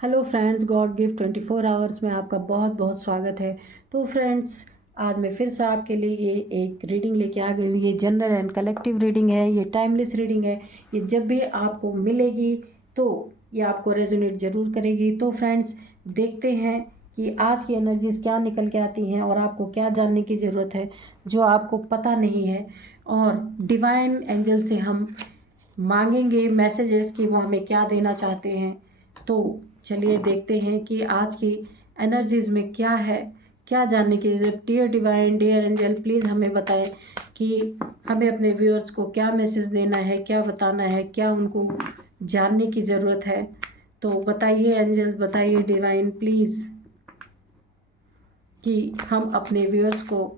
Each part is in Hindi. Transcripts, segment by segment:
Hello friends, God gift 24 hours में आपका बहुत बहुत स्वागत है। तो फ्रेंड्स, आज मैं फिर से आपके लिए ये एक रीडिंग लेके आ गई हूँ। ये जनरल एंड कलेक्टिव रीडिंग है, ये टाइमलेस रीडिंग है। ये जब भी आपको मिलेगी तो ये आपको रेजोनेट ज़रूर करेगी। तो फ्रेंड्स, देखते हैं कि आज की एनर्जीज क्या निकल के आती हैं और आपको क्या जानने की ज़रूरत है जो आपको पता नहीं है। और डिवाइन एंजल से हम मांगेंगे मैसेजेस कि वो हमें क्या देना चाहते हैं। तो चलिए देखते हैं कि आज की एनर्जीज में क्या है, क्या जानने की जरूरत। Dear divine, dear angel, please हमें बताएं कि हमें अपने व्यूअर्स को क्या मैसेज देना है, क्या बताना है, क्या उनको जानने की ज़रूरत है। तो बताइए एंजल्स, बताइए डिवाइन प्लीज़, कि हम अपने व्यूअर्स को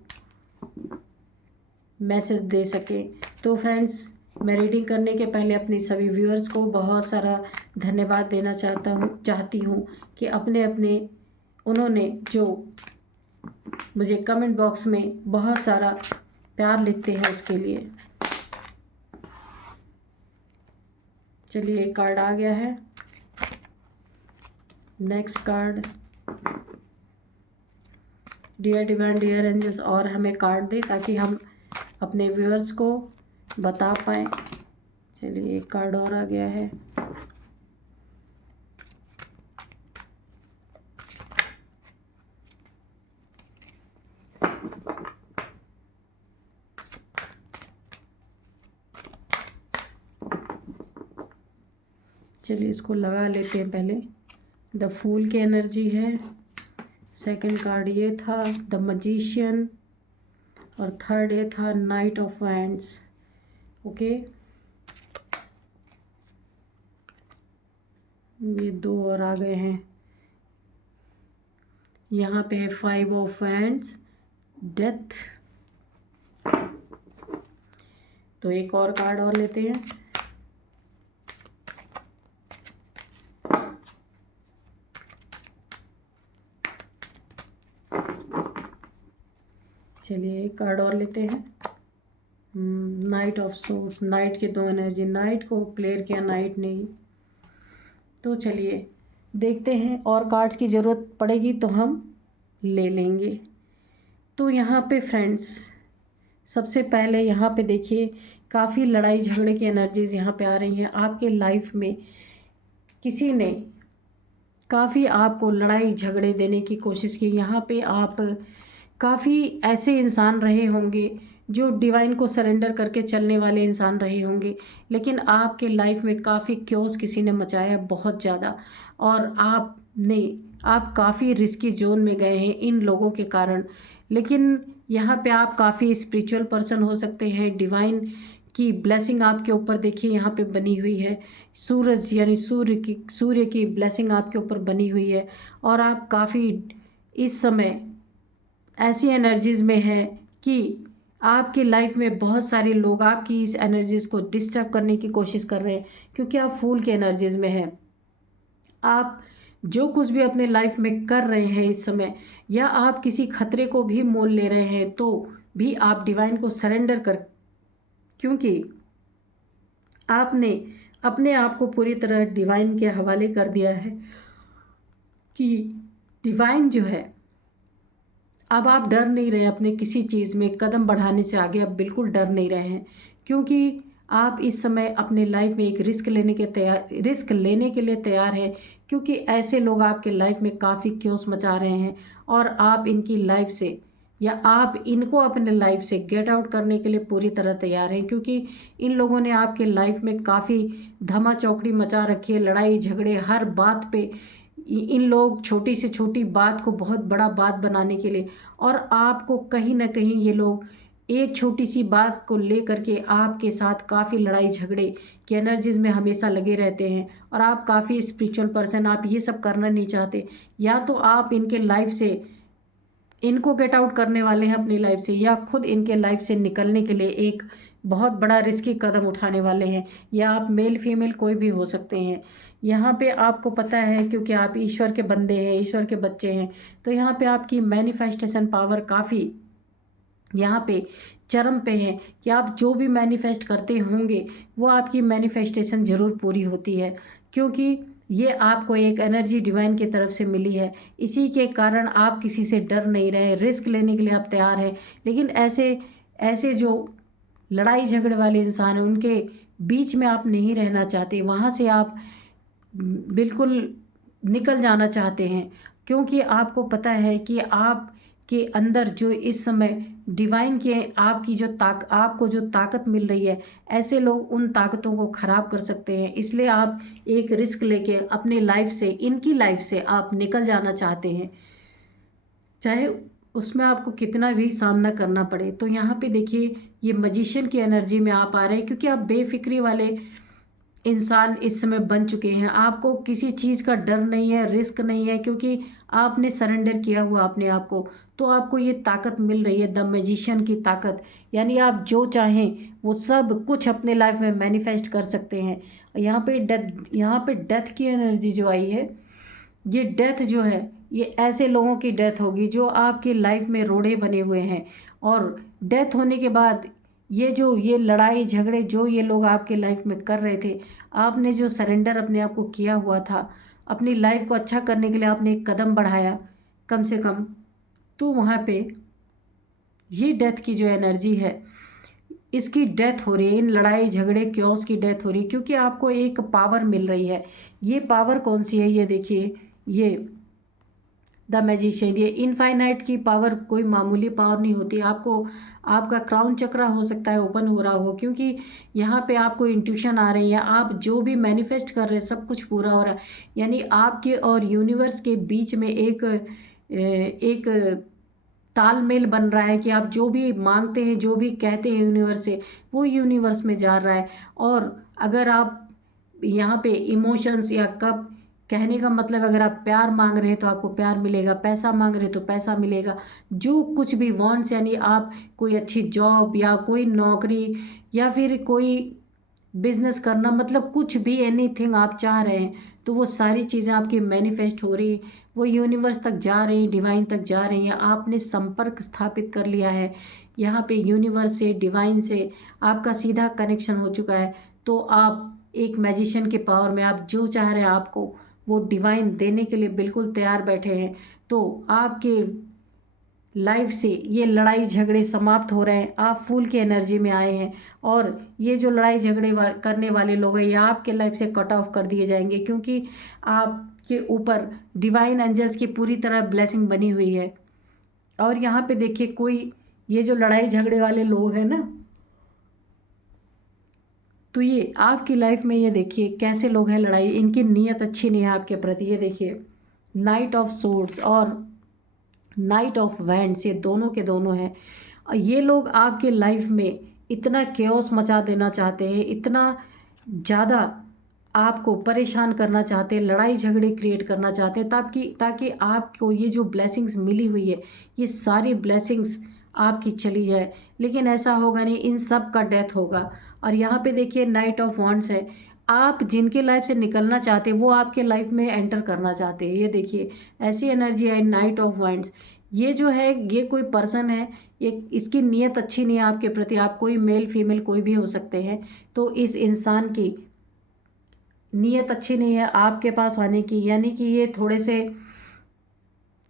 मैसेज दे सकें। तो फ्रेंड्स, मैं रीडिंग करने के पहले अपनी सभी व्यूअर्स को बहुत सारा धन्यवाद देना चाहती हूँ कि अपने अपने उन्होंने जो मुझे कमेंट बॉक्स में बहुत सारा प्यार लिखते हैं उसके लिए। चलिए, एक कार्ड आ गया है। Next card, dear divine, dear angels, और हमें कार्ड दे ताकि हम अपने व्यूअर्स को बता पाएँ। चलिए, एक कार्ड और आ गया है। चलिए, इसको लगा लेते हैं पहले। द फूल की एनर्जी है। सेकंड कार्ड ये था द मजिशियन, और थर्ड ये था नाइट ऑफ वैंड्स। ओके, ये दो और आ गए हैं। यहाँ पे है 5 ऑफ वैंड्स, डेथ। तो एक और कार्ड और लेते हैं। चलिए, एक कार्ड और लेते हैं। नाइट ऑफ सोर्स, नाइट के दो एनर्जी, नाइट को क्लियर किया, नाइट नहीं। तो चलिए देखते हैं, और कार्ड्स की ज़रूरत पड़ेगी तो हम ले लेंगे। तो यहाँ पे फ्रेंड्स, सबसे पहले यहाँ पे देखिए, काफ़ी लड़ाई झगड़े की एनर्जीज यहाँ पे आ रही हैं। आपके लाइफ में किसी ने काफ़ी आपको लड़ाई झगड़े देने की कोशिश की। यहाँ पे आप काफ़ी ऐसे इंसान रहे होंगे जो डिवाइन को सरेंडर करके चलने वाले इंसान रहे होंगे, लेकिन आपके लाइफ में काफ़ी क्योस किसी ने मचाया, बहुत ज़्यादा। और आप काफ़ी रिस्की जोन में गए हैं इन लोगों के कारण। लेकिन यहाँ पे आप काफ़ी स्पिरिचुअल पर्सन हो सकते हैं। डिवाइन की ब्लेसिंग आपके ऊपर देखिए यहाँ पे बनी हुई है। सूरज यानी सूर्य की ब्लेसिंग आपके ऊपर बनी हुई है। और आप काफ़ी इस समय ऐसी एनर्जीज़ में है कि आपकी लाइफ में बहुत सारे लोग आपकी इस एनर्जीज़ को डिस्टर्ब करने की कोशिश कर रहे हैं, क्योंकि आप फूल के एनर्जीज़ में हैं। आप जो कुछ भी अपने लाइफ में कर रहे हैं इस समय, या आप किसी खतरे को भी मोल ले रहे हैं, तो भी आप डिवाइन को सरेंडर कर, क्योंकि आपने अपने आप को पूरी तरह डिवाइन के हवाले कर दिया है कि डिवाइन जो है, अब आप डर नहीं रहे अपने किसी चीज़ में कदम बढ़ाने से आगे, अब बिल्कुल डर नहीं रहे हैं, क्योंकि आप इस समय अपने लाइफ में एक रिस्क लेने के लिए तैयार हैं। क्योंकि ऐसे लोग आपके लाइफ में काफ़ी क्योस मचा रहे हैं, और आप इनकी लाइफ से, या आप इनको अपने लाइफ से गेट आउट करने के लिए पूरी तरह तैयार हैं। क्योंकि इन लोगों ने आपके लाइफ में काफ़ी धमा चौकड़ी मचा रखी है, लड़ाई झगड़े हर बात पे। इन लोग छोटी से छोटी बात को बहुत बड़ा बात बनाने के लिए, और आपको कहीं ना कहीं ये लोग एक छोटी सी बात को लेकर के आपके साथ काफ़ी लड़ाई झगड़े की एनर्जीज में हमेशा लगे रहते हैं। और आप काफ़ी स्पिरिचुअल पर्सन, आप ये सब करना नहीं चाहते। या तो आप इनके लाइफ से, इनको गेट आउट करने वाले हैं अपनी लाइफ से, या खुद इनके लाइफ से निकलने के लिए एक बहुत बड़ा रिस्की कदम उठाने वाले हैं। या आप मेल फीमेल कोई भी हो सकते हैं। यहाँ पे आपको पता है, क्योंकि आप ईश्वर के बंदे हैं, ईश्वर के बच्चे हैं, तो यहाँ पे आपकी मैनिफेस्टेशन पावर काफ़ी यहाँ पे चरम पे है कि आप जो भी मैनिफेस्ट करते होंगे वो आपकी मैनिफेस्टेशन ज़रूर पूरी होती है। क्योंकि ये आपको एक एनर्जी डिवाइन की तरफ से मिली है। इसी के कारण आप किसी से डर नहीं रहे, रिस्क लेने के लिए आप तैयार हैं। लेकिन ऐसे ऐसे जो लड़ाई झगड़े वाले इंसान हैं उनके बीच में आप नहीं रहना चाहते, वहाँ से आप बिल्कुल निकल जाना चाहते हैं, क्योंकि आपको पता है कि आपके अंदर जो इस समय डिवाइन के आपको जो ताकत मिल रही है, ऐसे लोग उन ताकतों को ख़राब कर सकते हैं। इसलिए आप एक रिस्क लेके अपने लाइफ से, इनकी लाइफ से आप निकल जाना चाहते हैं, चाहे उसमें आपको कितना भी सामना करना पड़े। तो यहाँ पे देखिए, ये मैजिशियन की एनर्जी में आप आ रहे हैं, क्योंकि आप बेफिक्री वाले इंसान इस समय बन चुके हैं। आपको किसी चीज़ का डर नहीं है, रिस्क नहीं है, क्योंकि आपने सरेंडर किया हुआ अपने आप को। तो आपको ये ताकत मिल रही है, द मैजिशियन की ताकत, यानी आप जो चाहें वो सब कुछ अपने लाइफ में मैनिफेस्ट कर सकते हैं। यहाँ पे डेथ की एनर्जी जो आई है, ये डेथ जो है, ये ऐसे लोगों की डेथ होगी जो आपके लाइफ में रोड़े बने हुए हैं। और डेथ होने के बाद ये लड़ाई झगड़े जो ये लोग आपके लाइफ में कर रहे थे, आपने जो सरेंडर अपने आप को किया हुआ था, अपनी लाइफ को अच्छा करने के लिए आपने एक कदम बढ़ाया कम से कम, तो वहाँ पे ये डेथ की जो एनर्जी है, इसकी डेथ हो रही है। इन लड़ाई झगड़े क्योस की डेथ हो रही है, क्योंकि आपको एक पावर मिल रही है। ये पावर कौन सी है, ये देखिए, ये द मैजिशियन। ये इनफाइनाइट की पावर कोई मामूली पावर नहीं होती। आपको आपका क्राउन चक्र हो सकता है ओपन हो रहा हो, क्योंकि यहाँ पे आपको इंट्यूशन आ रही है। आप जो भी मैनिफेस्ट कर रहे हैं सब कुछ पूरा हो रहा है, यानी आपके और यूनिवर्स के बीच में एक तालमेल बन रहा है कि आप जो भी मांगते हैं, जो भी कहते हैं यूनिवर्स से, वो यूनिवर्स में जा रहा है। और अगर आप यहाँ पे इमोशंस या कब कहने का मतलब, अगर आप प्यार मांग रहे हैं तो आपको प्यार मिलेगा, पैसा मांग रहे हैं तो पैसा मिलेगा, जो कुछ भी वांट्स, यानी आप कोई अच्छी जॉब या कोई नौकरी या फिर कोई बिजनेस करना, मतलब कुछ भी एनीथिंग आप चाह रहे हैं, तो वो सारी चीज़ें आपकी मैनिफेस्ट हो रही, वो यूनिवर्स तक जा रही हैं, डिवाइन तक जा रही हैं। आपने संपर्क स्थापित कर लिया है यहाँ पे यूनिवर्स से, डिवाइन से आपका सीधा कनेक्शन हो चुका है। तो आप एक मैजिशियन के पावर में, आप जो चाह रहे हैं आपको वो डिवाइन देने के लिए बिल्कुल तैयार बैठे हैं। तो आपके लाइफ से ये लड़ाई झगड़े समाप्त हो रहे हैं, आप फूल की एनर्जी में आए हैं। और ये जो लड़ाई झगड़े करने वाले लोग हैं, ये आपके लाइफ से कट ऑफ कर दिए जाएंगे, क्योंकि आपके ऊपर डिवाइन एंजल्स की पूरी तरह ब्लेसिंग बनी हुई है। और यहाँ पे देखिए, कोई ये जो लड़ाई झगड़े वाले लोग हैं ना, तो ये आपकी लाइफ में, ये देखिए कैसे लोग हैं, लड़ाई, इनकी नीयत अच्छी नहीं है आपके प्रति। ये देखिए, नाइट ऑफ सोर्ड्स और नाइट ऑफ वैंड्स, ये दोनों के दोनों हैं। ये लोग आपके लाइफ में इतना केओस मचा देना चाहते हैं, इतना ज़्यादा आपको परेशान करना चाहते हैं, लड़ाई झगड़े क्रिएट करना चाहते हैं, ताकि आपको ये जो ब्लेसिंग्स मिली हुई है, ये सारी ब्लेसिंग्स आपकी चली जाए। लेकिन ऐसा होगा नहीं, इन सब का डेथ होगा। और यहाँ पे देखिए, नाइट ऑफ वॉन्ड्स है। आप जिनके लाइफ से निकलना चाहते हैं वो आपके लाइफ में एंटर करना चाहते हैं। ये देखिए, ऐसी एनर्जी है नाइट ऑफ वॉन्ड्स। ये जो है, ये कोई पर्सन है, ये इसकी नीयत अच्छी नहीं है आपके प्रति। आप कोई मेल फीमेल कोई भी हो सकते हैं। तो इस इंसान की नीयत अच्छी नहीं है आपके पास आने की, यानी कि ये थोड़े से,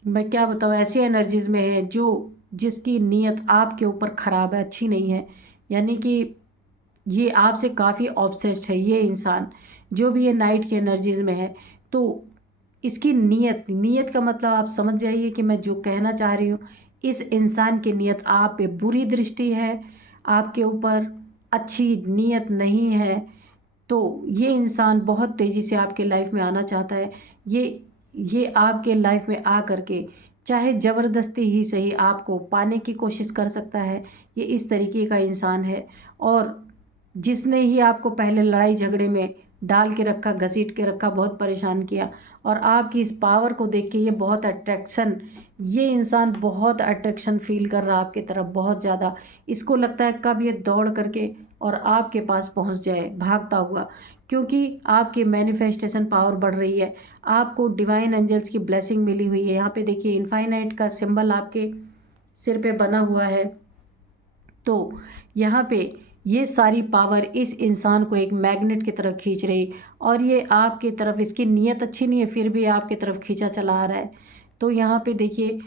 मैं क्या बताऊँ, ऐसी एनर्जीज में है जिसकी नीयत आपके ऊपर ख़राब है, अच्छी नहीं है। यानी कि ये आपसे काफ़ी ऑब्सेस्ड है ये इंसान, जो भी ये नाइट की एनर्जीज में है। तो इसकी नीयत का मतलब आप समझ जाइए कि मैं जो कहना चाह रही हूँ, इस इंसान की नीयत आप पे बुरी दृष्टि है, आपके ऊपर अच्छी नीयत नहीं है। तो ये इंसान बहुत तेज़ी से आपके लाइफ में आना चाहता है। ये आपके लाइफ में आ करके, चाहे ज़बरदस्ती ही सही, आपको पाने की कोशिश कर सकता है। ये इस तरीके का इंसान है। और जिसने ही आपको पहले लड़ाई झगड़े में डाल के रखा, घसीट के रखा, बहुत परेशान किया, और आपकी इस पावर को देख के ये इंसान बहुत अट्रैक्शन फील कर रहा है आपकी तरफ, बहुत ज़्यादा। इसको लगता है कब ये दौड़ करके और आपके पास पहुंच जाए भागता हुआ, क्योंकि आपकी मैनिफेस्टेशन पावर बढ़ रही है, आपको डिवाइन एंजल्स की ब्लेसिंग मिली हुई है। यहाँ पे देखिए, इनफाइनाइट का सिंबल आपके सिर पे बना हुआ है। तो यहाँ पे ये सारी पावर इस इंसान को एक मैग्नेट की तरफ खींच रही, और ये आपकी तरफ, इसकी नीयत अच्छी नहीं है फिर भी आपकी तरफ खींचा चला आ रहा है। तो यहाँ पे देखिए,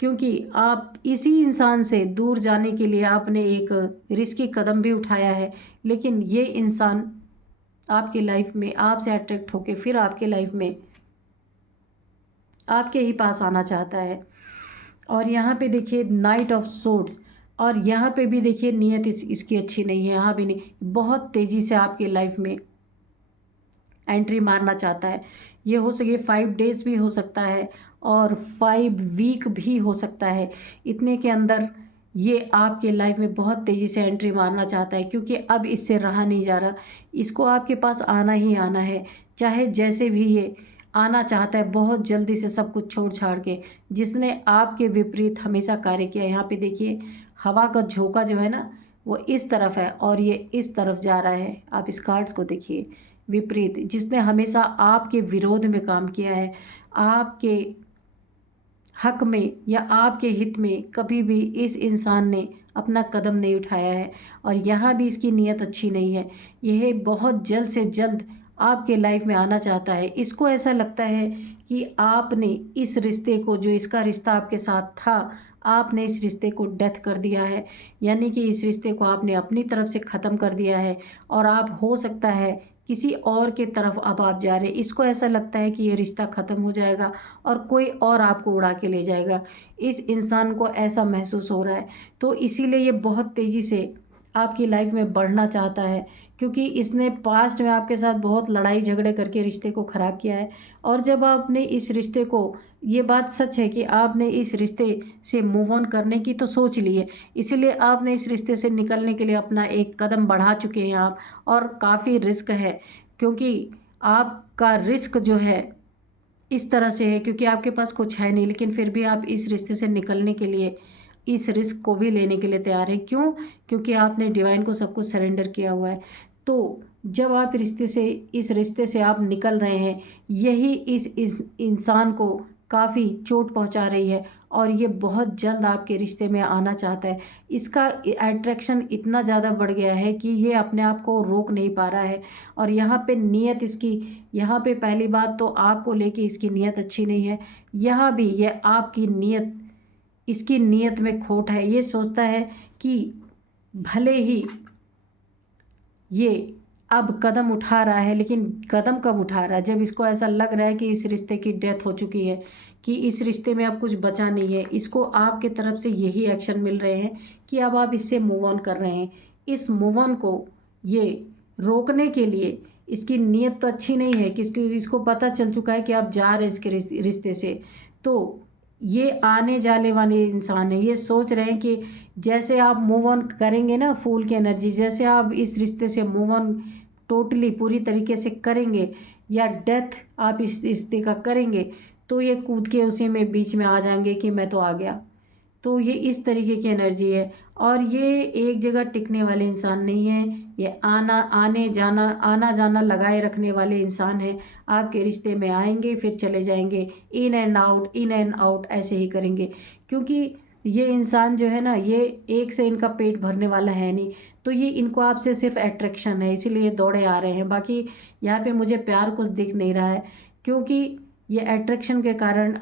क्योंकि आप इसी इंसान से दूर जाने के लिए आपने एक रिस्की कदम भी उठाया है, लेकिन ये इंसान आपकी लाइफ में आपसे अट्रैक्ट होके फिर आपके लाइफ में आपके ही पास आना चाहता है। और यहाँ पे देखिए नाइट ऑफ सोर्ड्स, और यहाँ पे भी देखिए नीयत इसकी अच्छी नहीं है, यहाँ भी नहीं, बहुत तेज़ी से आपकी लाइफ में एंट्री मारना चाहता है। ये हो सके 5 डेज़ भी हो सकता है और 5 वीक भी हो सकता है। इतने के अंदर ये आपके लाइफ में बहुत तेज़ी से एंट्री मारना चाहता है, क्योंकि अब इससे रहा नहीं जा रहा, इसको आपके पास आना ही आना है, चाहे जैसे भी ये आना चाहता है, बहुत जल्दी से सब कुछ छोड़ छाड़ के। जिसने आपके विपरीत हमेशा कार्य किया, यहाँ पे देखिए हवा का झोंका जो है ना वो इस तरफ है और ये इस तरफ जा रहा है। आप इस कार्ड्स को देखिए, विपरीत, जिसने हमेशा आपके विरोध में काम किया है, आपके हक में या आपके हित में कभी भी इस इंसान ने अपना कदम नहीं उठाया है। और यहाँ भी इसकी नीयत अच्छी नहीं है, यह बहुत जल्द से जल्द आपके लाइफ में आना चाहता है। इसको ऐसा लगता है कि आपने इस रिश्ते को, जो इसका रिश्ता आपके साथ था, आपने इस रिश्ते को डेथ कर दिया है, यानी कि इस रिश्ते को आपने अपनी तरफ से ख़त्म कर दिया है और आप हो सकता है किसी और के तरफ अब आप जा रहे हैं। इसको ऐसा लगता है कि ये रिश्ता ख़त्म हो जाएगा और कोई और आपको उड़ा के ले जाएगा, इस इंसान को ऐसा महसूस हो रहा है। तो इसीलिए ये बहुत तेज़ी से आपकी लाइफ में बढ़ना चाहता है, क्योंकि इसने पास्ट में आपके साथ बहुत लड़ाई झगड़े करके रिश्ते को ख़राब किया है। और जब आपने इस रिश्ते को, ये बात सच है कि आपने इस रिश्ते से मूव ऑन करने की तो सोच ली है, इसीलिए आपने इस रिश्ते से निकलने के लिए अपना एक कदम बढ़ा चुके हैं आप, और काफ़ी रिस्क है, क्योंकि आपका रिस्क जो है इस तरह से है क्योंकि आपके पास कुछ है नहीं, लेकिन फिर भी आप इस रिश्ते से निकलने के लिए इस रिस्क को भी लेने के लिए तैयार हैं। क्यों? क्योंकि आपने डिवाइन को सब कुछ सरेंडर किया हुआ है। तो जब आप इस रिश्ते से आप निकल रहे हैं, यही इस इंसान को काफ़ी चोट पहुंचा रही है और ये बहुत जल्द आपके रिश्ते में आना चाहता है। इसका अट्रैक्शन इतना ज़्यादा बढ़ गया है कि ये अपने आप को रोक नहीं पा रहा है। और यहाँ पे नीयत इसकी, यहाँ पे पहली बात तो आपको लेके इसकी नीयत अच्छी नहीं है। यहाँ भी ये आपकी नीयत, इसकी नीयत में खोट है। ये सोचता है कि भले ही ये अब कदम उठा रहा है, लेकिन कदम कब उठा रहा है? जब इसको ऐसा लग रहा है कि इस रिश्ते की डेथ हो चुकी है, कि इस रिश्ते में अब कुछ बचा नहीं है। इसको आपके तरफ से यही एक्शन मिल रहे हैं कि अब आप इससे मूव ऑन कर रहे हैं। इस मूव ऑन को ये रोकने के लिए, इसकी नीयत तो अच्छी नहीं है, कि इसको पता चल चुका है कि आप जा रहे हैं इसके रिश्ते से। तो ये आने जाने वाले इंसान है, ये सोच रहे हैं कि जैसे आप मूव ऑन करेंगे ना, फूल की एनर्जी, जैसे आप इस रिश्ते से मूव ऑन टोटली पूरी तरीके से करेंगे या डेथ आप इस रिश्ते का करेंगे, तो ये कूद के उसी में बीच में आ जाएंगे कि मैं तो आ गया। तो ये इस तरीके की एनर्जी है और ये एक जगह टिकने वाले इंसान नहीं है। ये आना जाना लगाए रखने वाले इंसान है। आपके रिश्ते में आएंगे फिर चले जाएंगे, इन एंड आउट ऐसे ही करेंगे, क्योंकि ये इंसान जो है ना, ये एक से इनका पेट भरने वाला है नहीं। तो ये इनको आपसे सिर्फ अट्रैक्शन है, इसीलिए दौड़े आ रहे हैं। बाकी यहाँ पे मुझे प्यार कुछ दिख नहीं रहा है, क्योंकि ये अट्रैक्शन के कारण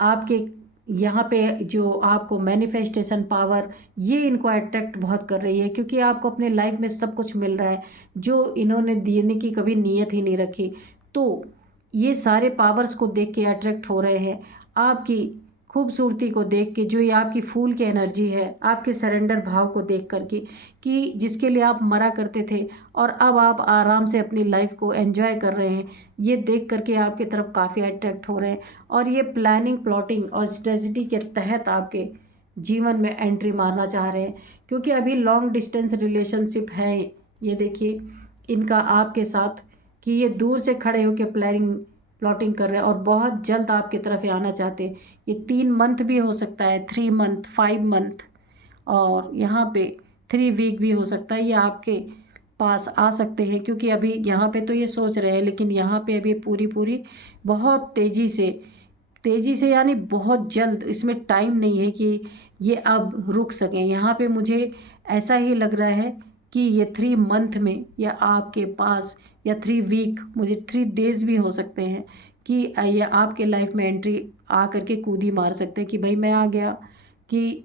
आपके यहाँ पे जो आपको मैनिफेस्टेशन पावर, ये इनको अट्रैक्ट बहुत कर रही है, क्योंकि आपको अपने लाइफ में सब कुछ मिल रहा है जो इन्होंने देने की कभी नीयत ही नहीं रखी। तो ये सारे पावर्स को देख के अट्रैक्ट हो रहे हैं, आपकी खूबसूरती को देख के, जो ये आपकी फूल की एनर्जी है, आपके सरेंडर भाव को देख करके, कि जिसके लिए आप मरा करते थे और अब आप आराम से अपनी लाइफ को एंजॉय कर रहे हैं, ये देख करके आपकी तरफ काफ़ी अट्रैक्ट हो रहे हैं। और ये प्लानिंग, प्लॉटिंग और स्ट्रेटजी के तहत आपके जीवन में एंट्री मारना चाह रहे हैं, क्योंकि अभी लॉन्ग डिस्टेंस रिलेशनशिप है। ये देखिए इनका आपके साथ, कि ये दूर से खड़े होकर प्लॉटिंग कर रहे हैं और बहुत जल्द आपकी तरफ आना चाहते हैं। ये 3 मंथ भी हो सकता है, 3 मंथ, 5 मंथ, और यहाँ पे 3 वीक भी हो सकता है। ये आपके पास आ सकते हैं, क्योंकि अभी यहाँ पे तो ये सोच रहे हैं, लेकिन यहाँ पे अभी पूरी बहुत तेज़ी से यानी बहुत जल्द, इसमें टाइम नहीं है कि ये अब रुक सकें। यहाँ पे मुझे ऐसा ही लग रहा है कि ये 3 मंथ में या आपके पास, या 3 वीक, मुझे 3 डेज़ भी हो सकते हैं कि ये आपके लाइफ में एंट्री आ करके कूदी मार सकते हैं कि भाई मैं आ गया, कि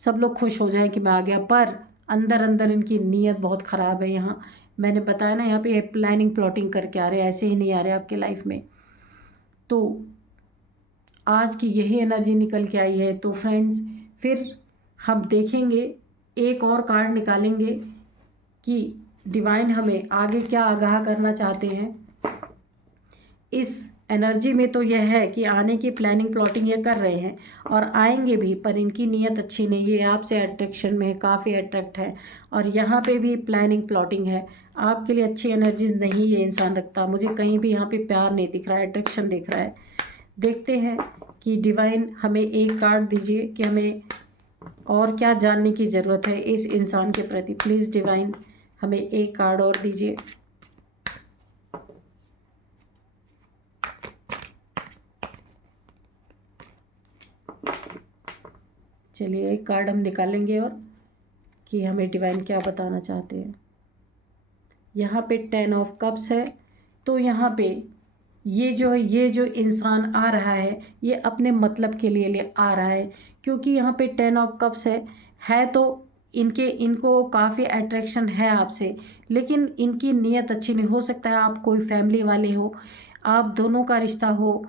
सब लोग खुश हो जाएं कि मैं आ गया। पर अंदर अंदर इनकी नीयत बहुत ख़राब है। यहाँ मैंने बताया ना, यहाँ पे ये प्लानिंग प्लॉटिंग करके आ रहे हैं, ऐसे ही नहीं आ रहे आपके लाइफ में। तो आज की यही एनर्जी निकल के आई है। तो फ्रेंड्स, फिर हम देखेंगे, एक और कार्ड निकालेंगे कि डिवाइन हमें आगे क्या आगाह करना चाहते हैं। इस एनर्जी में तो यह है कि आने की प्लानिंग प्लॉटिंग ये कर रहे हैं और आएंगे भी, पर इनकी नीयत अच्छी नहीं है, आपसे अट्रैक्शन में काफ़ी अट्रैक्ट है। और यहाँ पे भी प्लानिंग प्लॉटिंग है, आपके लिए अच्छी एनर्जीज नहीं ये इंसान रखता। मुझे कहीं भी यहाँ पे प्यार नहीं दिख रहा है, अट्रैक्शन दिख रहा है। देखते हैं कि डिवाइन हमें एक कार्ड दीजिए कि हमें और क्या जानने की ज़रूरत है इस इंसान के प्रति। प्लीज़ डिवाइन हमें एक कार्ड और दीजिए। चलिए एक कार्ड हम निकालेंगे और कि हमें डिवाइन क्या बताना चाहते हैं। यहाँ पे 10 ऑफ कप्स है। तो यहाँ पे ये जो इंसान आ रहा है, ये अपने मतलब के लिए आ रहा है, क्योंकि यहाँ पे 10 ऑफ कप्स है तो इनको काफ़ी अट्रैक्शन है आपसे, लेकिन इनकी नीयत अच्छी नहीं हो सकता है। आप कोई फैमिली वाले हो, आप दोनों का रिश्ता हो,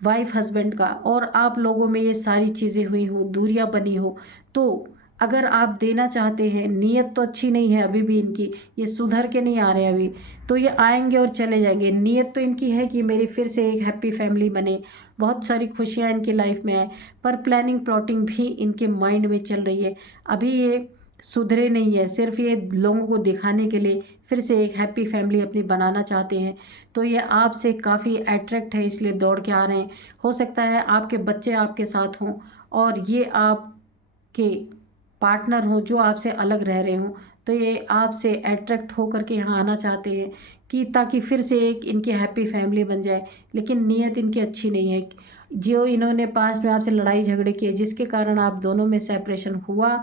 वाइफ हस्बैंड का, और आप लोगों में ये सारी चीज़ें हुई हो, दूरियां बनी हो, तो अगर आप देना चाहते हैं, नीयत तो अच्छी नहीं है अभी भी इनकी, ये सुधर के नहीं आ रहे अभी, तो ये आएंगे और चले जाएंगे। नीयत तो इनकी है कि मेरी फिर से एक हैप्पी फैमिली बने, बहुत सारी खुशियां इनकी लाइफ में आए, पर प्लानिंग प्लॉटिंग भी इनके माइंड में चल रही है। अभी ये सुधरे नहीं है, सिर्फ ये लोगों को दिखाने के लिए फिर से एक हैप्पी फैमिली अपनी बनाना चाहते हैं। तो ये आपसे काफ़ी अट्रैक्ट है, इसलिए दौड़ के आ रहे हैं। हो सकता है आपके बच्चे आपके साथ हों और ये आपके पार्टनर हो जो आपसे अलग रह रहे हों, तो ये आपसे अट्रैक्ट होकर के यहाँ आना चाहते हैं कि ताकि फिर से एक इनकी हैप्पी फैमिली बन जाए। लेकिन नीयत इनकी अच्छी नहीं है। जो इन्होंने पास्ट में आपसे लड़ाई झगड़े किए जिसके कारण आप दोनों में सेपरेशन हुआ,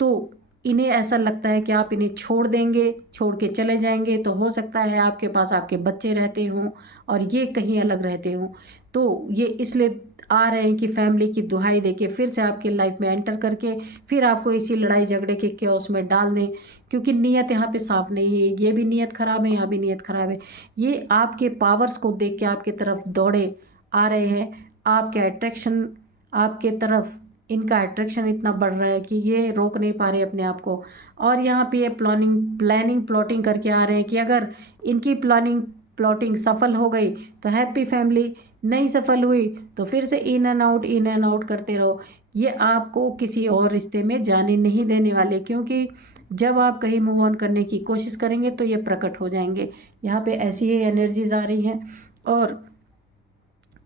तो इन्हें ऐसा लगता है कि आप इन्हें छोड़ देंगे, छोड़ के चले जाएंगे। तो हो सकता है आपके पास आपके बच्चे रहते हों और ये कहीं अलग रहते हों, तो ये इसलिए आ रहे हैं कि फैमिली की दुहाई देके फिर से आपके लाइफ में एंटर करके फिर आपको इसी लड़ाई झगड़े के केओस में डाल दें, क्योंकि नीयत यहाँ पे साफ नहीं है। ये भी नीयत ख़राब है, यहाँ भी नीयत ख़राब है। ये आपके पावर्स को देख के आपके तरफ दौड़े आ रहे हैं, आपके अट्रैक्शन, आपके तरफ इनका अट्रैक्शन इतना बढ़ रहा है कि ये रोक नहीं पा रहे अपने आप को। और यहाँ पे ये प्लानिंग प्लॉटिंग करके आ रहे हैं कि अगर इनकी प्लानिंग प्लॉटिंग सफल हो गई तो हैप्पी फैमिली, नहीं सफल हुई तो फिर से इन एंड आउट करते रहो। ये आपको किसी और रिश्ते में जाने नहीं देने वाले, क्योंकि जब आप कहीं मूव ऑन करने की कोशिश करेंगे तो ये प्रकट हो जाएंगे। यहाँ पे ऐसी ही एनर्जीज आ रही हैं। और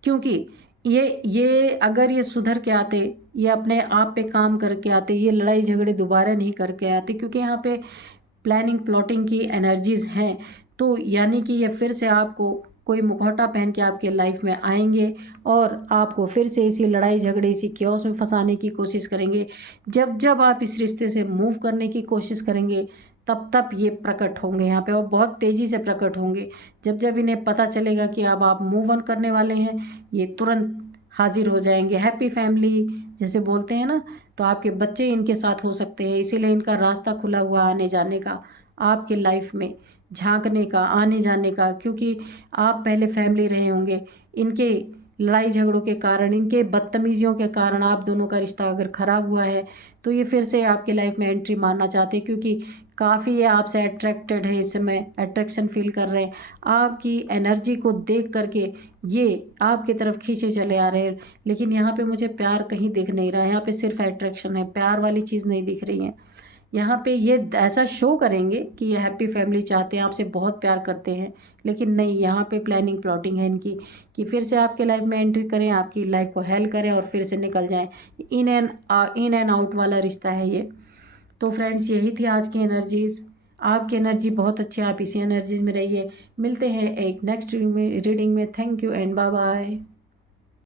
क्योंकि ये अगर ये सुधर के आते, ये अपने आप पे काम करके आते, ये लड़ाई झगड़े दोबारा नहीं करके आते, क्योंकि यहाँ पे प्लानिंग प्लॉटिंग की एनर्जीज हैं, तो यानी कि ये फिर से आपको कोई मुखौटा पहन के आपके लाइफ में आएंगे और आपको फिर से इसी लड़ाई झगड़े, इसी क्योस में फंसाने की कोशिश करेंगे। जब आप इस रिश्ते से मूव करने की कोशिश करेंगे तब ये प्रकट होंगे यहाँ पे, और बहुत तेज़ी से प्रकट होंगे। जब इन्हें पता चलेगा कि अब आप मूव ऑन करने वाले हैं, ये तुरंत हाजिर हो जाएंगे। हैप्पी फैमिली जैसे बोलते हैं ना, तो आपके बच्चे इनके साथ हो सकते हैं, इसीलिए इनका रास्ता खुला हुआ आने जाने का, आपके लाइफ में झांकने का, आने जाने का, क्योंकि आप पहले फैमिली रहे होंगे। इनके लड़ाई झगड़ों के कारण, इनके बदतमीज़ियों के कारण आप दोनों का रिश्ता अगर ख़राब हुआ है तो ये फिर से आपके लाइफ में एंट्री मारना चाहते हैं, क्योंकि काफ़ी ये आपसे अट्रैक्टेड है, इस समय अट्रैक्शन फील कर रहे हैं। आपकी एनर्जी को देख करके ये आपकी तरफ खींचे चले आ रहे हैं। लेकिन यहाँ पे मुझे प्यार कहीं दिख नहीं रहा है, यहाँ पे सिर्फ अट्रैक्शन है, प्यार वाली चीज़ नहीं दिख रही है। यहाँ पे ये ऐसा शो करेंगे कि ये हैप्पी फैमिली चाहते हैं, आपसे बहुत प्यार करते हैं, लेकिन नहीं, यहाँ पे प्लानिंग प्लॉटिंग है इनकी कि फिर से आपके लाइफ में एंट्री करें, आपकी लाइफ को हेल करें और फिर से निकल जाएं। इन एंड आउट वाला रिश्ता है ये। तो फ्रेंड्स, यही थी आज की एनर्जीज़। आपकी एनर्जी बहुत अच्छी है, आप इसी एनर्जीज में रहिए। मिलते हैं एक नेक्स्ट रीडिंग में। Thank you and bye bye.